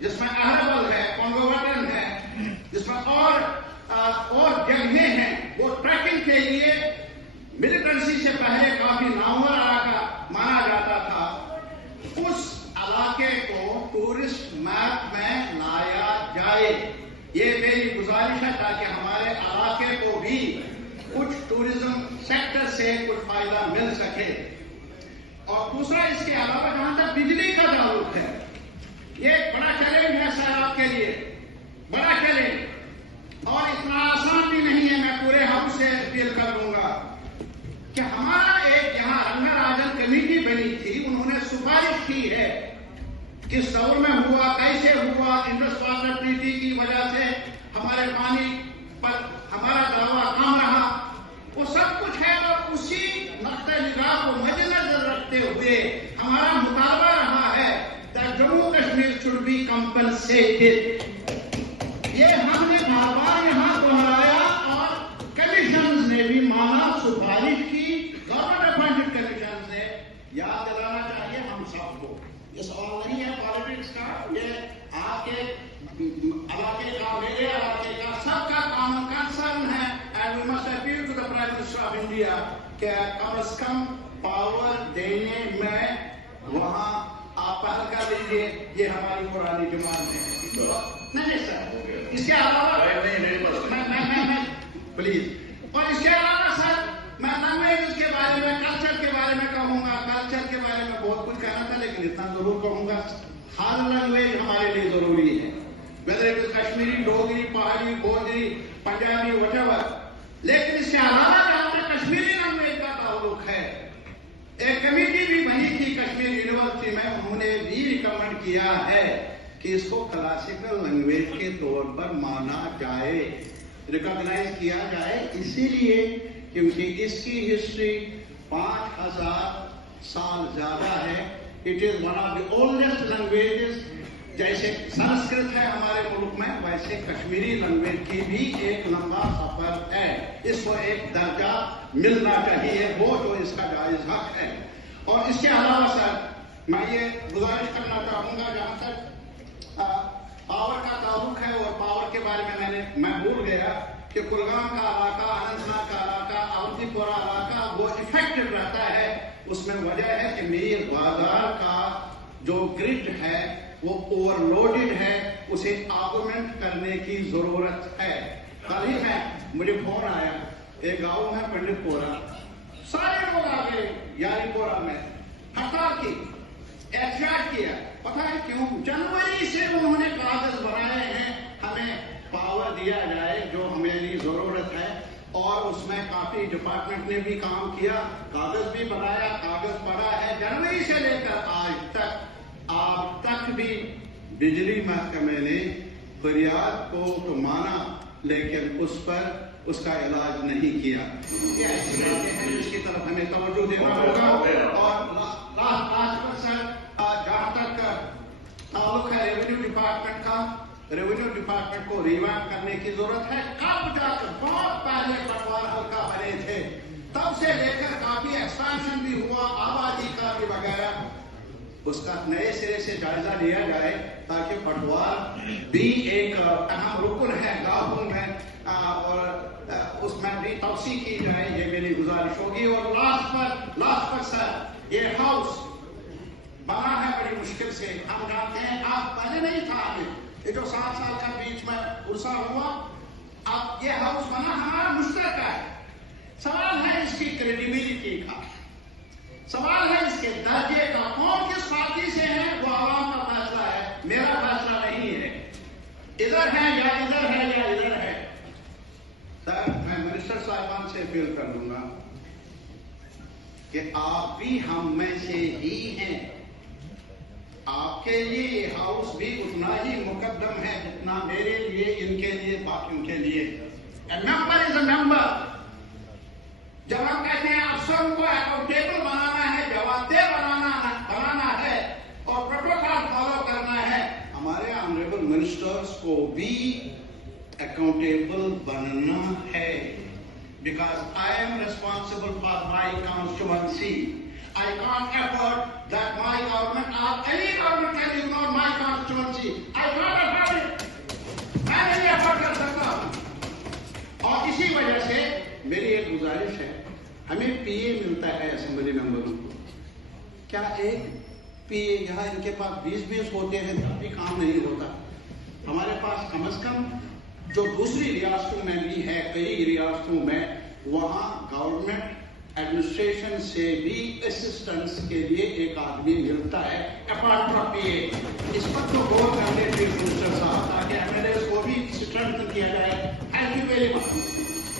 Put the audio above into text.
جس میں اہربل ہے، کونگوٹن ہے، جس میں اور جگہیں ہیں، وہ ٹریکنگ کے لیے ملیٹنسی سے پہلے کافی نامور علاقہ مانا جاتا تھا. اس علاقے کو ٹورسٹ میپ میں لایا جائے، یہ میری گزارش ہے، تاکہ ہمارے علاقے کو بھی کچھ ٹورزم سیکٹر سے کچھ فائدہ مل سکے. اور دوسرا اس کے علاوہ جہاں تک بجلی کا تعلق ہے، یہ ایک بڑا چیلنج ہے سیلاب کے لیے، بڑا چیلنج، اور اتنا آسان بھی نہیں ہے. میں پورے ہاؤس سے اپیل کر دوں گا کہ ہمارا ایک یہاں رنگا راجن کمیٹی بنی تھی، انہوں نے سفارش کی ہے کس دور میں ہوا، کیسے ہوا، انڈس واٹر ٹریٹی کی وجہ سے ہمارے پانی پر ہمارا دعویٰ کام رہا، وہ سب کچھ ہے. اور اسی نقطۂ نگاہ کو مد نظر رکھتے ہوئے ہمارا مطالبہ رہا ہے کہ Jammu Kashmir should be compensated. یہ ہم نے بار بار یہاں دہرایا اور کمیشنز نے بھی مانا، سفارش کی، گورنمنٹ اپوائنٹڈ کمیشنز نے. یاد دلانا چاہیے ہم سب کو، یہ سوال نہیں ہے پالیٹکس کا، یہ آپ کے علاقے کا، میرے علاقے کا، سب کا کامن کنسرن ہے. And we must appeal to the prime minister of India کہ کم از کم پاور دینے میں وہاں آپ پہل کر لیجیے. یہ ہماری پرانی ڈیمانڈ ہے. نہیں سر، اس کے علاوہ پلیز، اور اس کے علاوہ سر میں لینگویج کے بارے میں، کلچر کے بارے میں کہوں گا. کلچر کے بارے میں بہت کچھ کہنا تھا، لیکن اتنا ضرور کہوں گا، ہر لینگویج ہمارے لیے ضروری ہے، whether it is Kashmiri, Dogri, پہاڑی، گوجری، پنجابی، whatever. لیکن اس کے علاوہ جہاں تک کشمیری لینگویج کا تعلق ہے، ایک کمیٹی بھی بنی تھی کشمیر یونیورسٹی میں، انہوں نے بھی ریکمینڈ کیا ہے کہ اس کو کلاسیکل لینگویج کے طور پر مانا جائے، ریکگنائز کیا جائے، اسی لیے کیونکہ اس کی ہسٹری 5000 سال زیادہ ہے. It is one of the oldest languages. جیسے سنسکرت ہے ہمارے ملک میں، ویسے کشمیری لینگویج کی بھی ایک لمبا سفر ہے. اس کو ایک درجہ ملنا چاہیے، وہ جو اس کا جائز حق ہے. اور اس کے علاوہ سر میں یہ گزارش کرنا چاہوں گا، جہاں تک پاور کا تعلق ہے، اور پاور کے بارے میں میں بھول گیا کہ کلگام کا علاقہ، اننت ناگ کا علاقہ، اونتی پورہ علاقہ وہ افیکٹڈ رہتا ہے. اس میں وجہ ہے کہ میر بازار کا جو گرڈ ہے وہ اوور لوڈڈ ہے، اسے آگمنٹ کرنے کی ضرورت ہے. کل ہی ہے مجھے فون آیا، ایک گاؤں ہے پنڈت پورہ، سارے لوگ آ گئے یاری پورہ میں، ہڑتال کی، احتجاج کیا. پتہ ہے کیوں؟ جنوری سے انہوں نے کاغذ بنائے ہیں ہمیں پاور دیا جائے جو ہماری ضرورت ہے. اور اس میں کافی ڈپارٹمنٹ نے بھی کام کیا، کاغذ بھی بنایا، کاغذ پڑا ہے. جنوری سے لے کر آج تک بھی بجلی محکمے نے فریاد کو تو مانا، لیکن اس پر اس کا علاج نہیں کیا. یہ ایسی باتیں ہیں جس کی طرف ہمیں توجہ دینا ہوگا. اور لاسٹ پر سر جہاں تک تعلق ہے ریونیو ڈپارٹمنٹ کا، ریونیو ڈپارٹمنٹ کو ریوائو کرنے کی ضرورت ہے. کب جا کر بہت پہلے پٹوار حلقہ بنے تھے، تب سے لے کر کافی ایکسپانشن بھی ہوا، آبادی کا بھی وغیرہ. اس کا نئے سرے سے جائزہ لیا جائے تاکہ پٹوار بھی ایک اہم رکن ہے گاؤں میں، اور اس میں بھی توسیع کی جائے. یہ میری گزارش ہوگی. اور لاسٹ پر سر یہ ہاؤس بنا ہے بڑی مشکل سے. ہم جانتے ہیں، آپ پہلے نہیں تھا آگے، یہ جو 7 سال کا بیچ میں عرصہ ہوا، اب یہ ہاؤس بنا ہمارا مشترکہ ہے. سوال ہے اس کی کریڈیبلٹی کا، سوال ہے اس کے درجے کا. کون کس پارٹی سے ہے وہ عوام کا فیصلہ ہے، میرا فیصلہ نہیں ہے. ادھر ہے یا ادھر ہے یا ادھر ہے. سر میں منسٹر صاحبان سے اپیل کر دوں گا کہ آپ بھی ہم میں سے ہی ہیں. آپ کے لیے یہ ہاؤس بھی اتنا ہی مقدم ہے جتنا میرے لیے، ان کے لیے، باقیوں کے لیے. ممبر از اے ممبر. جب ہم کہتے ہیں افسروں کو اکاؤنٹیبل بنانا ہے، جواب دہ بنانا ہے اور پروٹوکول فالو کرنا ہے، ہمارے آنریبل منسٹرز کو بھی اکاؤنٹیبل بننا ہے. Because I am responsible for my constituency. I can't afford that my government or any government can ignore my constituency. controversy. I can't afford it. میں نہیں افورڈ کر سکتا. اور اسی وجہ سے میری ایک گزارش ہے, ہمیں پی اے ملتا ہے اسمبلی ممبروں کو. کیا ایک پی اے یہاں ان کے پاس 20 ہوتے ہیں تب بھی کام نہیں ہوتا. ہمارے پاس کم از کم جو دوسری ریاستوں میں بھی ہے, کئی ریاستوں میں, وہاں گورنمنٹ ایڈمنسٹریشن سے بھی اسسٹنس کے لیے ایک آدمی ملتا ہے اپارٹ فرام پی اے. اس پر تو غور کرنے چیف منسٹر صاحب تاکہ ایم ایل اے کو بھی اسٹرینتھ کیا جائے. Thank you very much.